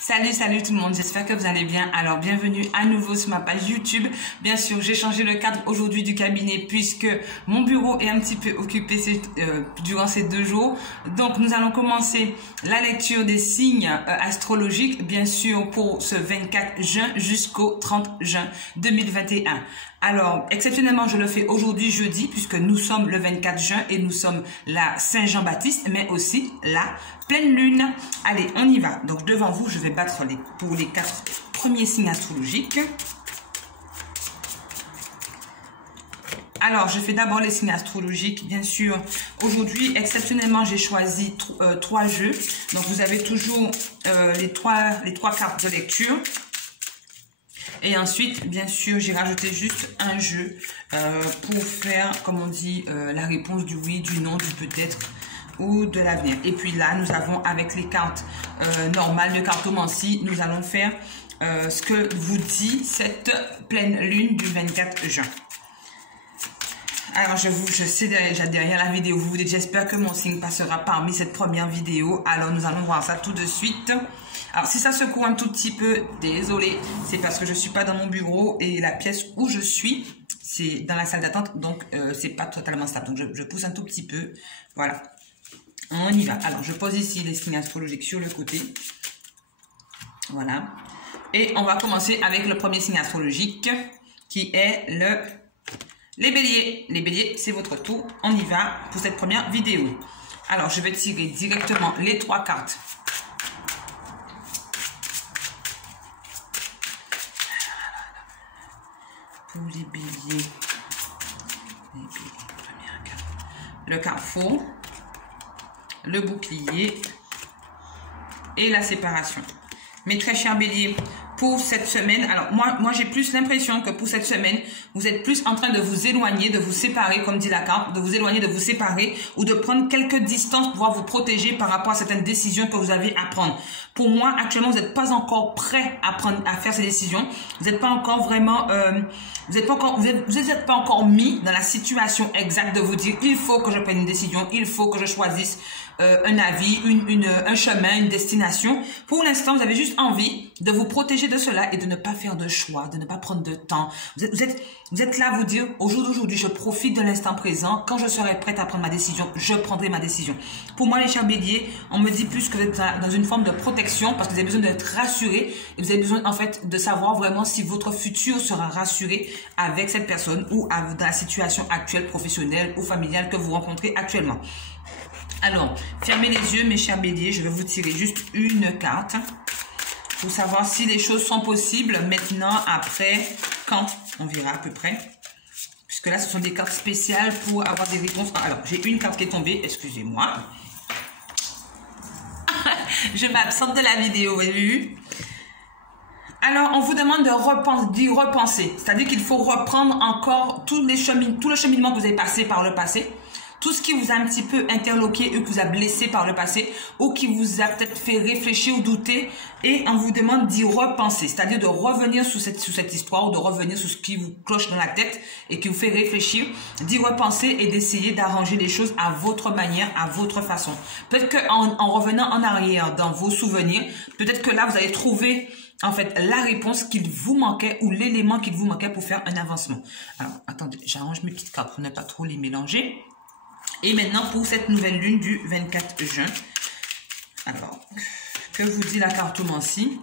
Salut tout le monde, j'espère que vous allez bien. Alors bienvenue à nouveau sur ma page YouTube. Bien sûr, j'ai changé le cadre aujourd'hui du cabinet puisque mon bureau est un petit peu occupé durant ces 2 jours. Donc nous allons commencer la lecture des signes astrologiques, bien sûr pour ce 24 juin jusqu'au 30 juin 2021. Alors, exceptionnellement, je le fais aujourd'hui, jeudi, puisque nous sommes le 24 juin et nous sommes la Saint-Jean-Baptiste, mais aussi la pleine lune. Allez, on y va. Donc, devant vous, je vais battre pour les 4 premiers signes astrologiques. Alors, je fais d'abord les signes astrologiques, bien sûr. Aujourd'hui, exceptionnellement, j'ai choisi 3 jeux. Donc, vous avez toujours les trois cartes de lecture. Et ensuite, bien sûr, j'ai rajouté juste un jeu pour faire, comme on dit, la réponse du oui, du non, du peut-être ou de l'avenir. Et puis là, nous avons avec les cartes normales de cartomancie, nous allons faire ce que vous dit cette pleine lune du 24 juin. Alors, je sais déjà derrière la vidéo, vous vous dites, j'espère que mon signe passera parmi cette première vidéo. Alors, nous allons voir ça tout de suite. Alors, si ça secoue un tout petit peu, désolé, c'est parce que je suis pas dans mon bureau et la pièce où je suis, c'est dans la salle d'attente, donc c'est pas totalement stable. Donc, je pousse un tout petit peu. Voilà. On y va. Alors, je pose ici les signes astrologiques sur le côté. Voilà. Et on va commencer avec le premier signe astrologique qui est les béliers. Les béliers, c'est votre tour. On y va pour cette première vidéo. Alors, je vais tirer directement les 3 cartes. Pour les béliers, première carte. Le carrefour, le bouclier et la séparation. Mes très chers béliers, pour cette semaine, alors moi j'ai plus l'impression que pour cette semaine, vous êtes plus en train de vous éloigner, de vous séparer, comme dit la carte, de vous éloigner, de vous séparer ou de prendre quelques distances pour pouvoir vous protéger par rapport à certaines décisions que vous avez à prendre. Pour moi, actuellement, vous n'êtes pas encore prêt à faire ces décisions. Vous n'êtes pas encore vraiment, vous n'êtes pas encore mis dans la situation exacte de vous dire, il faut que je prenne une décision, il faut que je choisisse un avis, un chemin, une destination. Pour l'instant, vous avez juste envie de vous protéger de cela et de ne pas faire de choix, de ne pas prendre de temps. Vous êtes là à vous dire, au jour d'aujourd'hui, je profite de l'instant présent. Quand je serai prête à prendre ma décision, je prendrai ma décision. Pour moi, les chers béliers, on me dit plus que vous êtes dans une forme de protection parce que vous avez besoin d'être rassuré et vous avez besoin, en fait, de savoir vraiment si votre futur sera rassuré avec cette personne ou dans la situation actuelle, professionnelle ou familiale que vous rencontrez actuellement. Alors, fermez les yeux, mes chers béliers. Je vais vous tirer juste une carte pour savoir si les choses sont possibles maintenant, après, quand. On verra à peu près. Puisque là, ce sont des cartes spéciales pour avoir des réponses. Alors, j'ai une carte qui est tombée. Excusez-moi. Je m'absente de la vidéo, vous avez vu? Alors, on vous demande d'y repenser. C'est-à-dire qu'il faut reprendre encore tout le cheminement que vous avez passé par le passé. Tout ce qui vous a un petit peu interloqué ou qui vous a blessé par le passé ou qui vous a peut-être fait réfléchir ou douter, et on vous demande d'y repenser, c'est-à-dire de revenir sur cette histoire ou de revenir sur ce qui vous cloche dans la tête et qui vous fait réfléchir, d'y repenser et d'essayer d'arranger les choses à votre manière, à votre façon. Peut-être qu'en revenant en arrière dans vos souvenirs, peut-être que là vous allez trouver en fait la réponse qu'il vous manquait ou l'élément qu'il vous manquait pour faire un avancement. Alors, attendez, j'arrange mes petites cartes pour ne pas trop les mélanger. Et maintenant, pour cette nouvelle lune du 24 juin, alors, que vous dit la cartomancie?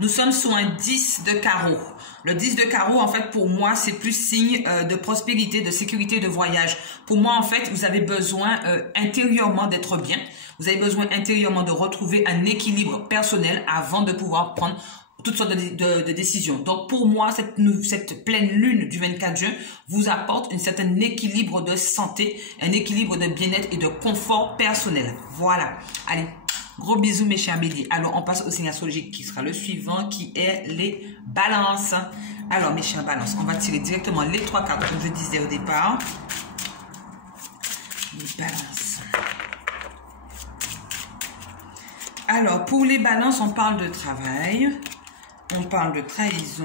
Nous sommes sur un 10 de carreau. Le 10 de carreau, en fait, pour moi, c'est plus signe de prospérité, de sécurité, de voyage. Pour moi, en fait, vous avez besoin intérieurement d'être bien. Vous avez besoin intérieurement de retrouver un équilibre personnel avant de pouvoir prendre toutes sortes de décisions. Donc, pour moi, cette pleine lune du 24 juin vous apporte un certain équilibre de santé, un équilibre de bien-être et de confort personnel. Voilà. Allez, gros bisous mes chers béliers. Alors, on passe au signe astrologique qui sera le suivant, qui est les balances. Alors, mes chers balances, on va tirer directement les 3 cartes, comme je disais au départ. Les balances. Alors, pour les balances, on parle de travail. On parle de trahison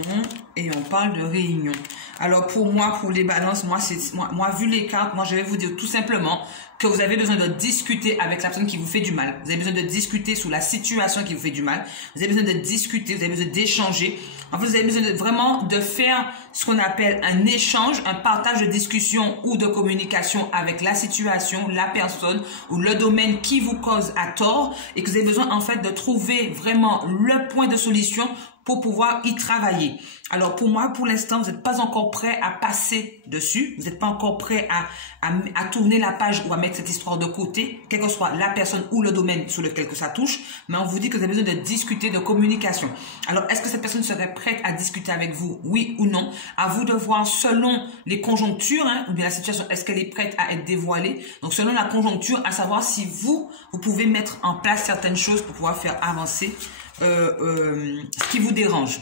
et on parle de réunion. Alors pour moi, pour les balances, moi vu les cartes, moi je vais vous dire tout simplement que vous avez besoin de discuter avec la personne qui vous fait du mal. Vous avez besoin de discuter sur la situation qui vous fait du mal. Vous avez besoin de discuter, vous avez besoin d'échanger. En fait, vous avez besoin vraiment de faire ce qu'on appelle un échange, un partage de discussion ou de communication avec la situation, la personne ou le domaine qui vous cause à tort et que vous avez besoin en fait de trouver vraiment le point de solution pour pouvoir y travailler. Alors pour moi, pour l'instant, vous n'êtes pas encore prêt à passer dessus. Vous n'êtes pas encore prêt à tourner la page ou à mettre cette histoire de côté, quelle que soit la personne ou le domaine sur lequel que ça touche. Mais on vous dit que vous avez besoin de discuter, de communication. Alors est-ce que cette personne serait prête à discuter avec vous, oui ou non? À vous de voir selon les conjonctures, ou bien la situation, est-ce qu'elle est prête à être dévoilée? Donc selon la conjoncture, à savoir si vous pouvez mettre en place certaines choses pour pouvoir faire avancer ce qui vous dérange.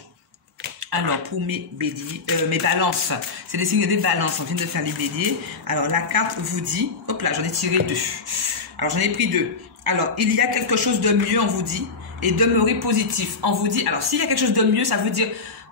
Alors pour mes béliers, mes balances, c'est des signes des balances, on vient de faire les béliers. Alors la carte vous dit, hop là, j'en ai tiré 2. Alors j'en ai pris 2. Alors il y a quelque chose de mieux, on vous dit, et demeurez positif. On vous dit, alors s'il y a quelque chose de mieux, ça veut dire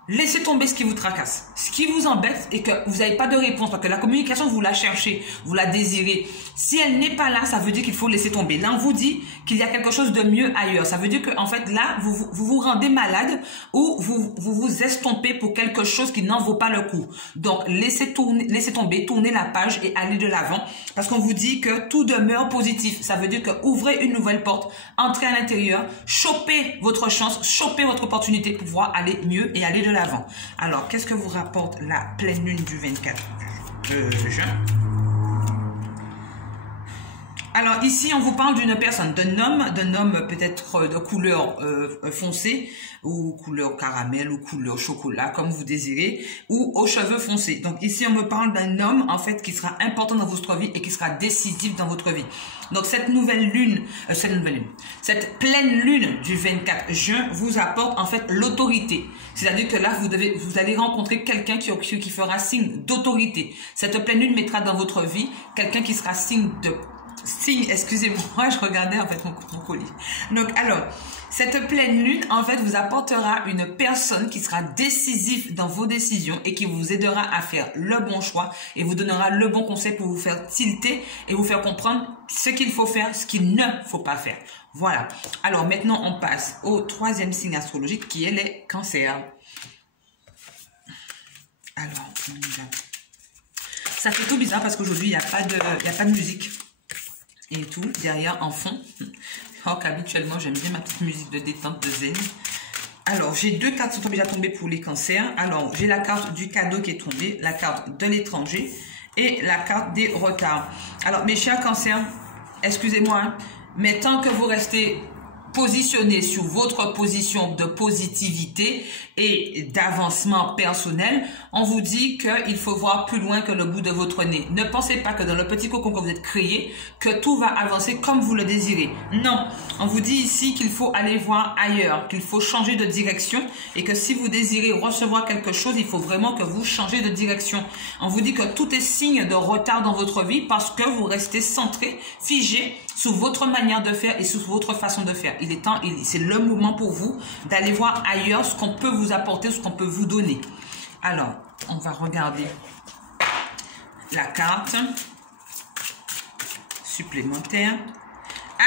laissez tomber ce qui vous tracasse, ce qui vous embête et que vous n'avez pas de réponse parce que la communication, vous la cherchez, vous la désirez. Si elle n'est pas là, ça veut dire qu'il faut laisser tomber. Là, on vous dit qu'il y a quelque chose de mieux ailleurs. Ça veut dire que en fait, là, vous vous rendez malade ou vous estompez pour quelque chose qui n'en vaut pas le coup. Donc, laissez tomber, tournez la page et allez de l'avant parce qu'on vous dit que tout demeure positif. Ça veut dire que ouvrez une nouvelle porte, entrez à l'intérieur, chopez votre chance, chopez votre opportunité pour pouvoir aller mieux et aller de l'avant. Alors, qu'est-ce que vous rapporte la pleine lune du 24 juin? Alors ici, on vous parle d'une personne, d'un homme peut-être de couleur foncée ou couleur caramel ou couleur chocolat, comme vous désirez, ou aux cheveux foncés. Donc ici, on me parle d'un homme en fait qui sera important dans votre vie et qui sera décisif dans votre vie. Donc cette cette pleine lune du 24 juin vous apporte en fait l'autorité. C'est-à-dire que là, vous allez rencontrer quelqu'un qui fera signe d'autorité. Cette pleine lune mettra dans votre vie quelqu'un qui sera excusez-moi, je regardais en fait mon colis. Donc alors, cette pleine lune en fait vous apportera une personne qui sera décisive dans vos décisions et qui vous aidera à faire le bon choix et vous donnera le bon conseil pour vous faire tilter et vous faire comprendre ce qu'il faut faire, ce qu'il ne faut pas faire. Voilà. Alors maintenant on passe au troisième signe astrologique qui est les cancers. Alors, on y va. Ça fait tout bizarre parce qu'aujourd'hui il n'y a pas de musique. Et tout, derrière, en fond. Alors qu'habituellement, j'aime bien ma petite musique de détente, de zen. Alors, j'ai 2 cartes qui sont déjà tombées pour les cancers. Alors, j'ai la carte du cadeau qui est tombée, la carte de l'étranger et la carte des retards. Alors, mes chers cancers, excusez-moi, mais tant que vous restez positionné sur votre position de positivité et d'avancement personnel, on vous dit qu'il faut voir plus loin que le bout de votre nez. Ne pensez pas que dans le petit cocon que vous êtes créé, que tout va avancer comme vous le désirez. Non, on vous dit ici qu'il faut aller voir ailleurs, qu'il faut changer de direction et que si vous désirez recevoir quelque chose, il faut vraiment que vous changez de direction. On vous dit que tout est signe de retard dans votre vie parce que vous restez centré, figé sur votre manière de faire et sur votre façon de faire. Il est temps, c'est le moment pour vous d'aller voir ailleurs ce qu'on peut vous apporter, ce qu'on peut vous donner. Alors, on va regarder la carte supplémentaire.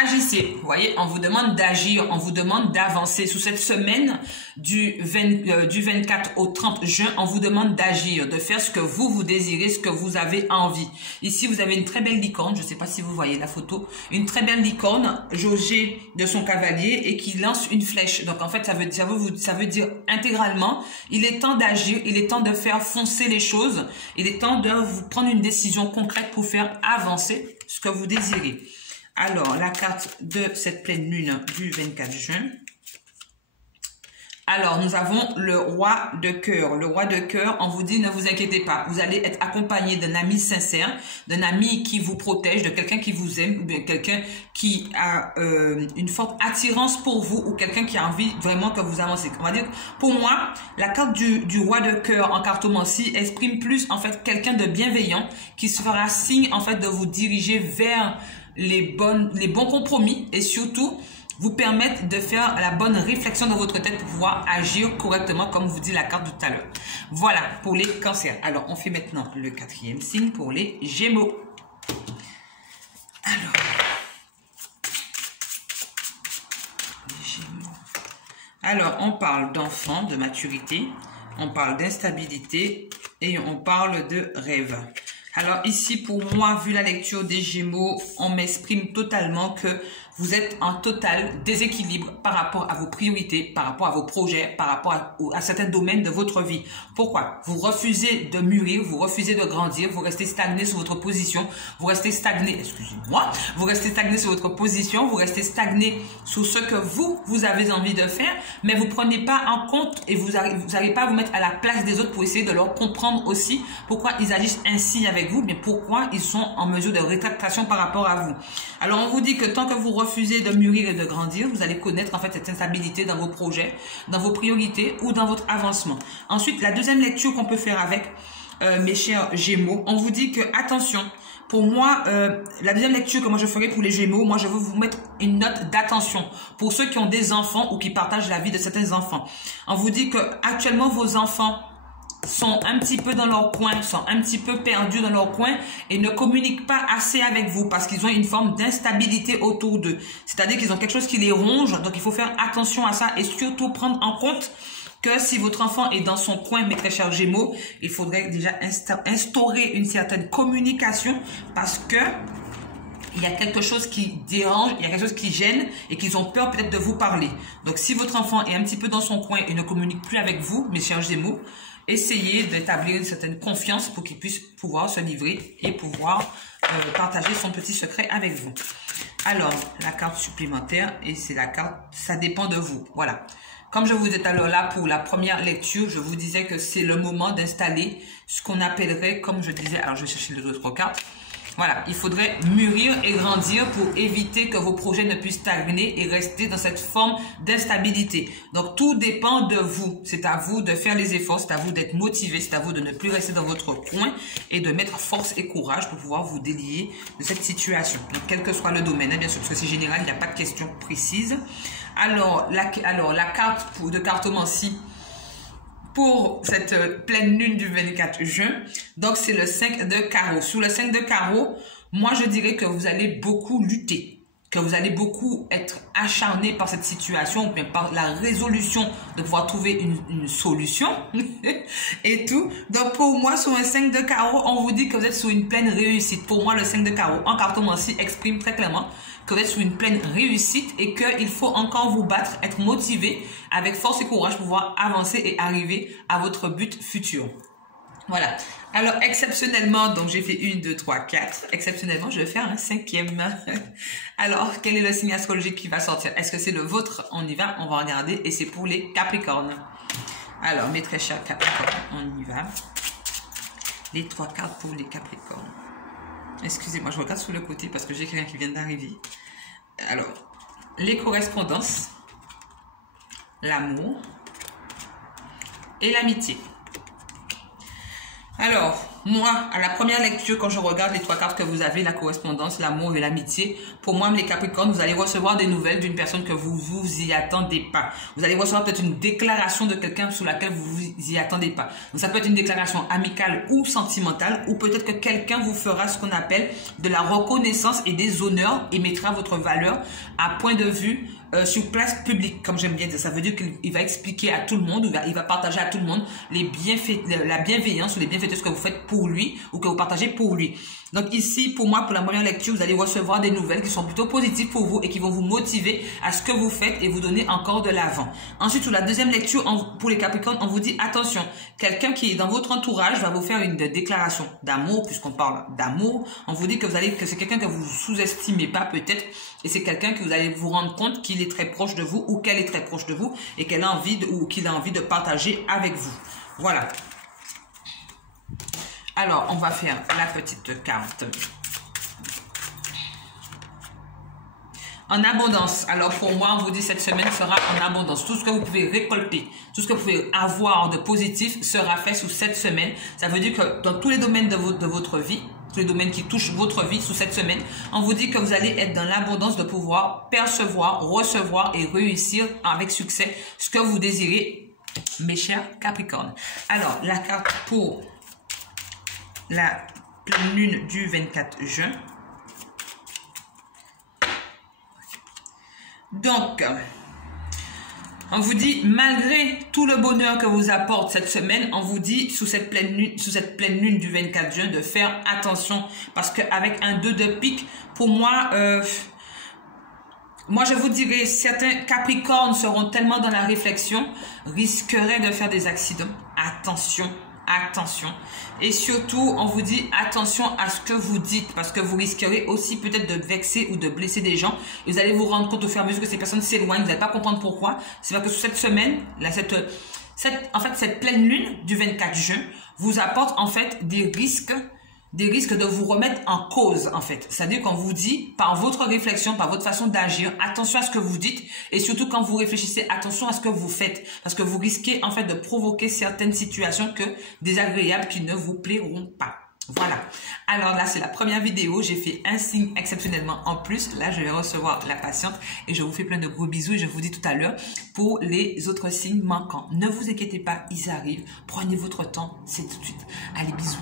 Agissez. Vous voyez, on vous demande d'agir, on vous demande d'avancer. Sous cette semaine du 24 au 30 juin, on vous demande d'agir, de faire ce que vous désirez, ce que vous avez envie. Ici, vous avez une très belle licorne. Je ne sais pas si vous voyez la photo. Une très belle licorne jaugée de son cavalier et qui lance une flèche. Donc, en fait, ça veut dire intégralement, il est temps d'agir, il est temps de faire foncer les choses. Il est temps de vous prendre une décision concrète pour faire avancer ce que vous désirez. Alors, la carte de cette pleine lune du 24 juin. Alors, nous avons le roi de cœur. Le roi de cœur, on vous dit, ne vous inquiétez pas. Vous allez être accompagné d'un ami sincère, d'un ami qui vous protège, de quelqu'un qui vous aime, ou bien quelqu'un qui a une forte attirance pour vous, ou quelqu'un qui a envie vraiment que vous avancez. On va dire, pour moi, la carte du roi de cœur en cartomancie exprime plus, en fait, quelqu'un de bienveillant qui se fera signe, en fait, de vous diriger vers les bons compromis et surtout vous permettent de faire la bonne réflexion dans votre tête pour pouvoir agir correctement comme vous dit la carte tout à l'heure. Voilà pour les cancers. Alors, on fait maintenant le 4e signe pour les Gémeaux. Alors, les Gémeaux. Alors, on parle d'enfants, de maturité, on parle d'instabilité et on parle de rêve. Alors ici, pour moi, vu la lecture des Gémeaux, on m'exprime totalement que vous êtes en total déséquilibre par rapport à vos priorités, par rapport à vos projets, par rapport à certains domaines de votre vie. Pourquoi? Vous refusez de mûrir, vous refusez de grandir, vous restez stagné sur votre position, vous restez stagné, excusez-moi, vous restez stagné sur votre position, vous restez stagné sur ce que vous avez envie de faire, mais vous prenez pas en compte et vous n'arrivez pas à vous mettre à la place des autres pour essayer de leur comprendre aussi pourquoi ils agissent ainsi avec vous, mais pourquoi ils sont en mesure de rétractation par rapport à vous. Alors on vous dit que tant que vous refusez de mûrir et de grandir, vous allez connaître en fait cette instabilité dans vos projets, dans vos priorités ou dans votre avancement. Ensuite, la deuxième lecture qu'on peut faire avec mes chers Gémeaux, on vous dit que attention, pour moi, la deuxième lecture que moi je ferai pour les Gémeaux, moi je veux vous mettre une note d'attention pour ceux qui ont des enfants ou qui partagent la vie de certains enfants. On vous dit que actuellement vos enfants sont un petit peu dans leur coin, sont un petit peu perdus dans leur coin et ne communiquent pas assez avec vous parce qu'ils ont une forme d'instabilité autour d'eux. C'est-à-dire qu'ils ont quelque chose qui les ronge, donc il faut faire attention à ça et surtout prendre en compte que si votre enfant est dans son coin, mes très chers Gémeaux, il faudrait déjà instaurer une certaine communication parce que il y a quelque chose qui dérange, il y a quelque chose qui gêne et qu'ils ont peur peut-être de vous parler. Donc si votre enfant est un petit peu dans son coin et ne communique plus avec vous, mes chers Gémeaux, essayez d'établir une certaine confiance pour qu'il puisse pouvoir se livrer et pouvoir partager son petit secret avec vous. Alors, la carte supplémentaire, et c'est la carte, ça dépend de vous. Voilà. Comme je vous disais alors là, pour la première lecture, je vous disais que c'est le moment d'installer ce qu'on appellerait, comme je disais, alors je vais chercher les autres cartes. Voilà, il faudrait mûrir et grandir pour éviter que vos projets ne puissent stagner et rester dans cette forme d'instabilité. Donc, tout dépend de vous. C'est à vous de faire les efforts, c'est à vous d'être motivé, c'est à vous de ne plus rester dans votre coin et de mettre force et courage pour pouvoir vous délier de cette situation. Donc, quel que soit le domaine, hein, bien sûr, parce que c'est général, il n'y a pas de question précise. Alors, la carte de cartomancie pour cette pleine lune du 24 juin. Donc, c'est le 5 de carreau. Sous le 5 de carreau, moi, je dirais que vous allez beaucoup lutter, que vous allez beaucoup être acharné par cette situation, ou bien par la résolution de pouvoir trouver une solution et tout. Donc, pour moi, sur un 5 de carreau, on vous dit que vous êtes sur une pleine réussite. Pour moi, le 5 de carreau en cartomancie exprime très clairement que vous êtes sur une pleine réussite et qu'il faut encore vous battre, être motivé avec force et courage pour pouvoir avancer et arriver à votre but futur. Voilà. Alors, exceptionnellement, donc j'ai fait 1, 2, 3, 4. Exceptionnellement, je vais faire un 5e. Alors, quel est le signe astrologique qui va sortir? Est-ce que c'est le vôtre? On y va, on va regarder. Et c'est pour les Capricornes. Alors, mes très chers Capricornes, on y va. Les 3 cartes pour les Capricornes. Excusez-moi, je regarde sur le côté parce que j'ai quelqu'un qui vient d'arriver. Alors, les correspondances, l'amour et l'amitié. Alors, moi, à la première lecture, quand je regarde les 3 cartes que vous avez, la correspondance, l'amour et l'amitié, pour moi, les Capricornes, vous allez recevoir des nouvelles d'une personne que vous vous y attendez pas. Vous allez recevoir peut-être une déclaration de quelqu'un sur laquelle vous vous y attendez pas. Donc, ça peut être une déclaration amicale ou sentimentale, ou peut-être que quelqu'un vous fera ce qu'on appelle de la reconnaissance et des honneurs et mettra votre valeur à point de vue sur place publique, comme j'aime bien dire. Ça veut dire qu'il va expliquer à tout le monde, il va partager à tout le monde les bienfaits, la bienveillance ou les bienfaits de ce que vous faites pour lui ou que vous partagez pour lui. Donc ici, pour moi, pour la première lecture, vous allez recevoir des nouvelles qui sont plutôt positives pour vous et qui vont vous motiver à ce que vous faites et vous donner encore de l'avant. Ensuite, sur la deuxième lecture, pour les Capricornes, on vous dit attention, quelqu'un qui est dans votre entourage va vous faire une déclaration d'amour, puisqu'on parle d'amour. On vous dit que c'est quelqu'un que vous sous-estimez pas peut-être, et c'est quelqu'un que vous allez vous rendre compte qu'il est très proche de vous ou qu'elle est très proche de vous et qu'elle a envie qu'il a envie de partager avec vous. Voilà. Alors, on va faire la petite carte. En abondance. Alors, pour moi, on vous dit cette semaine sera en abondance. Tout ce que vous pouvez récolter, tout ce que vous pouvez avoir de positif sera fait sous cette semaine. Ça veut dire que dans tous les domaines de votre vie, tous les domaines qui touchent votre vie sous cette semaine. On vous dit que vous allez être dans l'abondance de pouvoir percevoir, recevoir et réussir avec succès ce que vous désirez, mes chers Capricornes. Alors, la carte pour la pleine lune du 24 juin. Donc, on vous dit, malgré tout le bonheur que vous apporte cette semaine, on vous dit, sous cette pleine lune du 24 juin, de faire attention. Parce qu'avec un 2 de pique, pour moi, je vous dirais, certains Capricornes seront tellement dans la réflexion, risqueraient de faire des accidents. Attention, attention. Et surtout, on vous dit attention à ce que vous dites, parce que vous risquerez aussi peut-être de vexer ou de blesser des gens. Et vous allez vous rendre compte au fur et à mesure que ces personnes s'éloignent, vous n'allez pas comprendre pourquoi. C'est parce que cette semaine, là, cette pleine lune du 24 juin vous apporte en fait des risques de vous remettre en cause, en fait. C'est-à-dire qu'on vous dit, par votre réflexion, par votre façon d'agir, attention à ce que vous dites, et surtout quand vous réfléchissez, attention à ce que vous faites, parce que vous risquez, en fait, de provoquer certaines situations désagréables qui ne vous plairont pas. Voilà. Alors là, c'est la première vidéo. J'ai fait un signe exceptionnellement en plus. Là, je vais recevoir la patiente et je vous fais plein de gros bisous et je vous dis tout à l'heure pour les autres signes manquants. Ne vous inquiétez pas, ils arrivent. Prenez votre temps, c'est tout de suite. Allez, bisous.